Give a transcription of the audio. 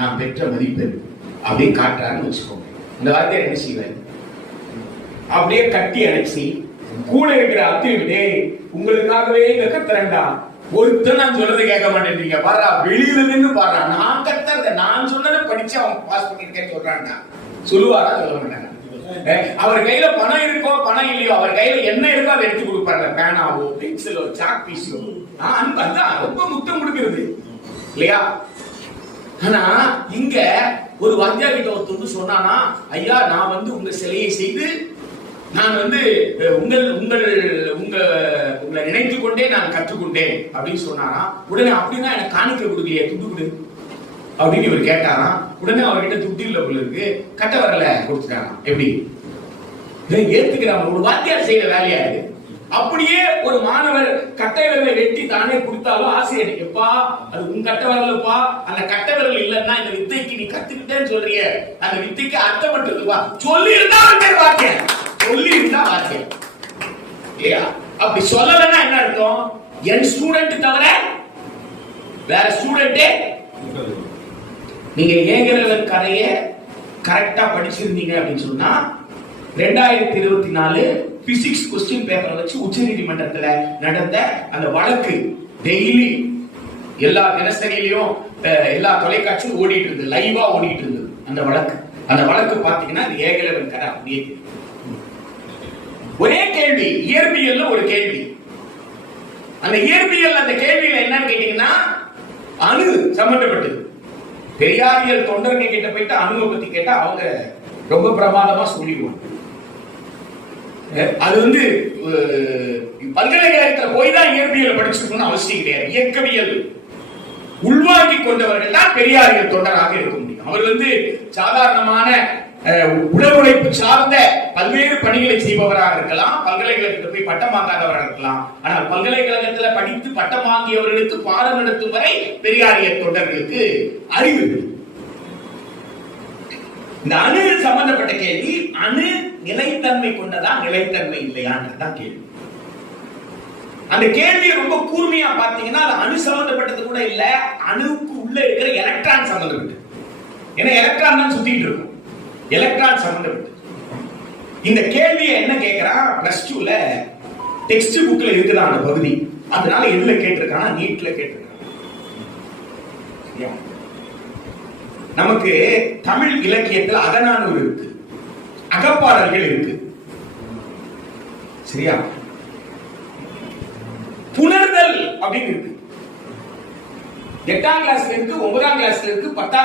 நான் பெற்ற மதிப்பெண் அப்படின்னு காட்டுறாருன்னு வச்சுக்கோங்க. இந்த வார்த்தையை என்ன செய்வாரு? அப்படியே கட்டி அணைச்சி கூட இருக்கிற அத்திரிவிடே உங்களுக்காகவே இங்க கத்துறேன்டா, ஒருத்தர் நான் சொல்றதை கேட்க மாட்டேன்றீங்க பாரா, வெளியில நின்று பாடுறா, நான் கத்துறத நான் சொன்னதை படிச்சு அவன் பாஸ் பண்ணிருக்கேன்னு சொல்றான்டா. சொல்லுவாரா? சொல்ல மாட்டாங்க. அவர் கையில பணம் இருக்கோ பணம் இல்லையோ, அவர் கையில என்ன இருக்கோ அதை எடுத்து கொடுப்பாரு. பேனாவோ பென்சிலோ சாக் பீஸோ, அதான் ரொம்ப முத்தம் கொடுக்கிறது இல்லையா? ஆனா இங்க ஒரு வாத்தியார் கிட்ட ஒருத்தர் சொன்னானா, ஐயா நான் உங்க சிலையை செய்து நான் உங்களை நினைத்து கொண்டே நான் கற்றுக்கொண்டேன் அப்படின்னு சொன்னாரா. உடனே அப்படின்னா எனக்கு காணிக்கை கொடுக்கலையே, துட்டு கொடு அப்படின்னு இவர் கேட்டாராம். உடனே அவர்கிட்ட துட்டு இல்ல போல இருக்கு, கட்ட வரல கொடுத்துட்டாராம். எப்படி ஏத்துக்கிறாங்க? ஒரு வாத்தியார் செய்யற வேலையாது. அப்படியே ஒரு மாணவர் கட்டை விரலை வெட்டி தானே கொடுத்தாலும் ஆசிரியர், எப்பா அது உன் கட்ட விரலப்பா, அந்த கட்ட விரல் இல்லைன்னா இந்த வித்தைக்கு நீ கத்துக்கிட்டேன்னு சொல்றிய, அந்த வித்தைக்கு அர்த்தம் பண்றதுப்பா சொல்லி இருந்தா வாக்கியம், சொல்லி இருந்தா வாக்கியம் இல்லையா? அப்படி சொல்லலன்னா என்ன அர்த்தம்? என் ஸ்டூடெண்ட் தவிர வேற ஸ்டூடெண்டே, நீங்க ஏகரவன் கதைய கரெக்டா படிச்சிருந்தீங்க அப்படின்னு சொன்னா 2024 பிசிக்ஸ் கொஸ்டின் பேப்பரை வச்சு உச்ச நீதிமன்றத்துல நடந்த அந்த வழக்கு டெய்லி எல்லா தினசரியிலையும் எல்லா தொலைக்காட்சியும் ஓடிட்டு இருந்தது, லைவா ஓடிட்டு இருந்தது அந்த வழக்கு பாத்தீங்கன்னா ஏகரவன் கதை அப்படியே. ஒரே கேள்வி, இயற்பியல்ல ஒரு கேள்வி. அந்த இயற்பியல் அந்த கேள்வியில என்னன்னு கேட்டீங்கன்னா அணு சம்பந்தப்பட்டது. பெரியாரியல் தொண்டர்கள் கிட்ட போயிட்டு அணுவை பத்தி கேட்டா அவங்க ரொம்ப பிரமாதமா சொல்லிடுவாங்க. அது பல்கலைக்கழகத்தில் போய் தான் இயற்பியல் படிச்சுக்கணும்னு அவசியம் கிடையாது. இயற்கவியல் உள்வாங்கி கொண்டவர்கள் தான் பெரியாரியல் தொண்டராக இருக்க முடியும். அவர் சாதாரணமான உடல் உழைப்பு சார்ந்த பல்வேறு பணிகளை செய்பவராக இருக்கலாம், பல்கலைக்கழகத்தில் போய் பட்டம் வாங்காதவராக இருக்கலாம். ஆனால் பல்கலைக்கழகத்தில் படித்து பட்டம் வாங்கியவர்களுக்கு பாடம் நடத்தும் வரை பெரியாரியல் தொண்டர்களுக்கு அறிவு. இந்த அணு சம்பந்தப்பட்ட கேள்வி, அணு நிலைத்தன்மை கொண்டதா நிலைத்தன்மை இல்லையான்றதான் கேள்வி. அந்த கேள்வி ரொம்ப கூர்மையா பாத்தீங்கன்னா அது அணு சம்பந்தப்பட்டது கூட இல்ல, அணுவுக்கு உள்ள இருக்கிற எலக்ட்ரான் சம்பந்தப்பட்டது. ஏன்னா எலக்ட்ரான் தான் சுத்திட்டு இருக்கும், எலக்ட்ரான் சம்பந்தப்பட்டது. இந்த கேள்வியை என்ன கேட்கிறான், பிளஸ் 2ல டெக்ஸ்ட் புக்ல இருக்குதான் அந்த பகுதி. அதனால எதுல கேட்டிருக்கானா, நீட்ல கேட்டிருக்கான். நமக்கு தமிழ் இலக்கியத்தில் அகநானூறு இருக்கு, அகப்பாடல்கள் இருக்கு, சரியா? புணர்தல் அப்படின்னு இருக்கு. 8ஆம் கிளாஸ்ல இருக்கு, 9ஆம் கிளாஸ்ல இருக்கு, 10ஆம்